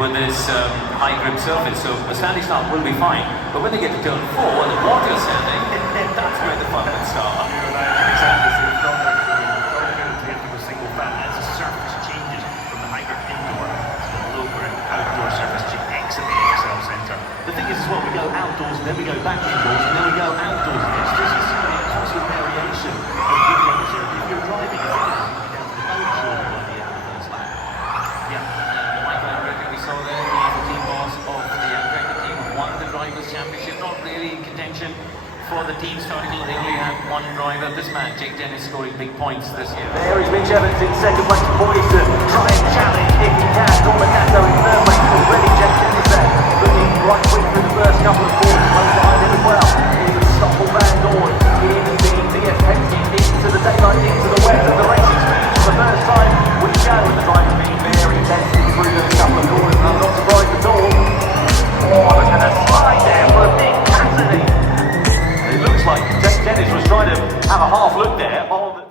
with this high grip surface, so a standing start will be fine. But when they get to turn 4 and the water standing, that's where the fun will start. It's not going to hit with a single fan as the surface changes from the high grip indoor to the low grip outdoor surface to exit the ExCeL centre. The thing is as well, we go outdoors and then we go back indoors and then we go outdoors again. So this is a constant variation of giving up the zero. If you're driving, you're down to the balance shoulder by the end of the first lap. Yeah, Michael Andretti, we saw there, he's the team boss of the Andretti team, won the Drivers' Championship, not really in contention for the team starting. They only had one driver. This man, Jake Dennis, scoring big points this year. There is Mitch Evans in second place, poised to try and challenge if he can. Norman Nato in third place, already Jake Dennis there, looking right quick through the first couple of corners, close behind him as well. Even Stoffel Van Dorn in the DS Penske into the daylight, into the wet of the racing speed for the first time. We go with the driver being very intensive through those couple of corners, and I'm not surprised at all. Oh, look at the slide there for a big Cassidy. It looks like Jake Dennis was trying to have a half look there on the